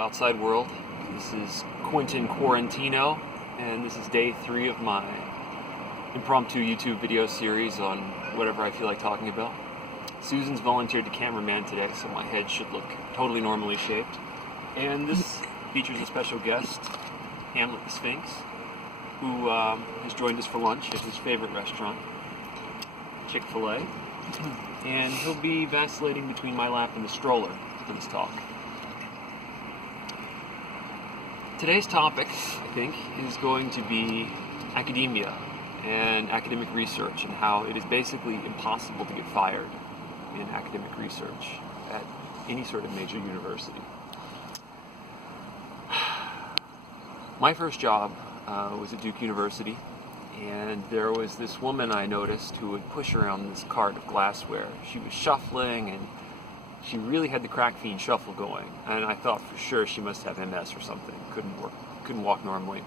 outside world. This is Quentin Quarantino, and this is day 3 of my impromptu YouTube video series on whatever I feel like talking about. Susan's volunteered to cameraman today, so my head should look totally normally shaped. And this features a special guest, Hamlet the Sphinx, who has joined us for lunch at his favorite restaurant, Chick-fil-A. And he'll be vacillating between my lap and the stroller for this talk. Today's topic, I think, is going to be academia and academic research and how it is basically impossible to get fired in academic research at any sort of major university. My first job was at Duke University, and there was this woman I noticed who would push around this cart of glassware. She was shuffling, and she really had the crack fiend shuffle going, and I thought for sure she must have MS or something. Couldn't walk normally.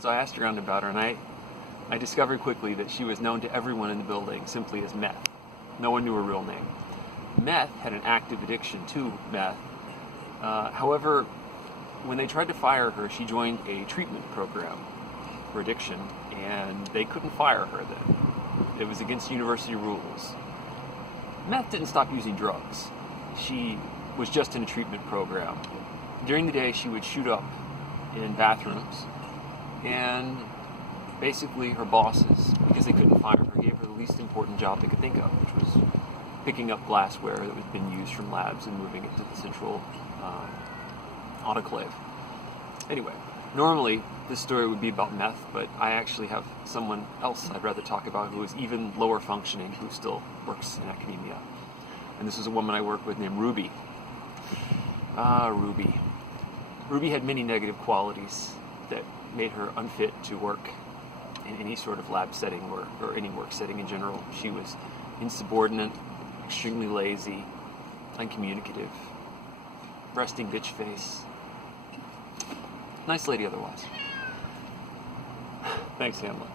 So I asked around about her, and I discovered quickly that she was known to everyone in the building simply as Meth. No one knew her real name. Meth had an active addiction to meth. However, when they tried to fire her, she joined a treatment program for addiction, and they couldn't fire her then. It was against university rules. Meth didn't stop using drugs. She was just in a treatment program. During the day, she would shoot up in bathrooms, and basically her bosses, because they couldn't fire her, gave her the least important job they could think of, which was picking up glassware that was being used from labs and moving it to the central autoclave. Anyway, normally this story would be about meth, but I actually have someone else I'd rather talk about who is even lower functioning, who still works in academia. And this is a woman I work with named Ruby. Ruby. Ruby had many negative qualities that made her unfit to work in any sort of lab setting or any work setting in general. She was insubordinate, extremely lazy, uncommunicative, resting bitch face. Nice lady otherwise. Thanks, Hamlet.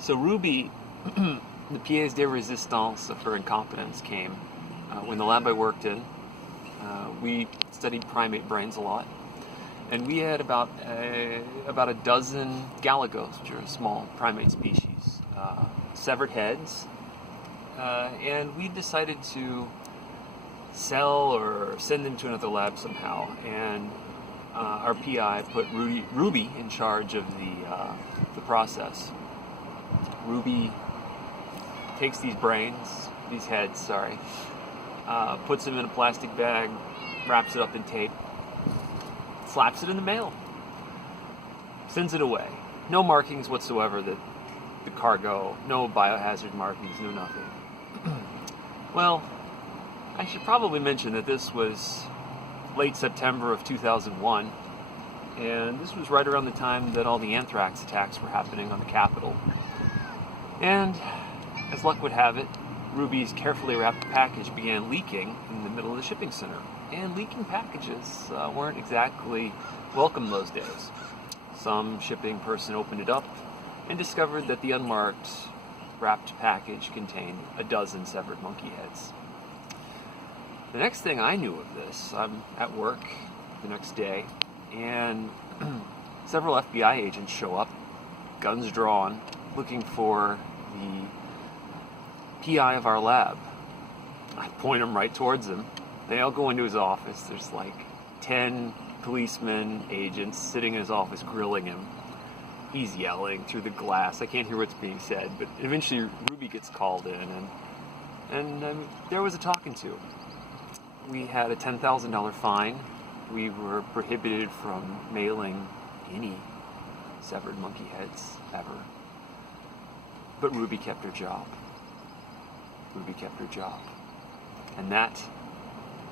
So Ruby, the pièce de résistance of her incompetence came when the lab I worked in, we studied primate brains a lot, and we had about a dozen galagos, which are a small primate species, severed heads, and we decided to sell or send them to another lab somehow, and our PI put Ruby in charge of the process. Ruby takes these heads, puts them in a plastic bag, wraps it up in tape, slaps it in the mail, sends it away. No markings whatsoever that the cargo, no biohazard markings, no nothing. Well, I should probably mention that this was late September of 2001, and this was right around the time that all the anthrax attacks were happening on the Capitol. And as luck would have it, Ruby's carefully wrapped package began leaking in the middle of the shipping center. And leaking packages weren't exactly welcome those days. Some shipping person opened it up and discovered that the unmarked wrapped package contained a dozen severed monkey heads. The next thing I knew of this, I'm at work the next day, and several FBI agents show up, guns drawn, looking for the PI of our lab. I point them right towards him. They all go into his office. There's like 10 policemen, agents sitting in his office grilling him. He's yelling through the glass. I can't hear what's being said, but eventually Ruby gets called in, and there was a talking to. We had a $10,000 fine. We were prohibited from mailing any severed monkey heads ever. But Ruby kept her job. Ruby kept her job. And that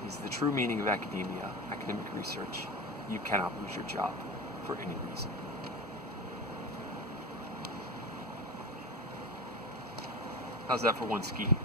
is the true meaning of academia, academic research. You cannot lose your job for any reason. How's that for one ski?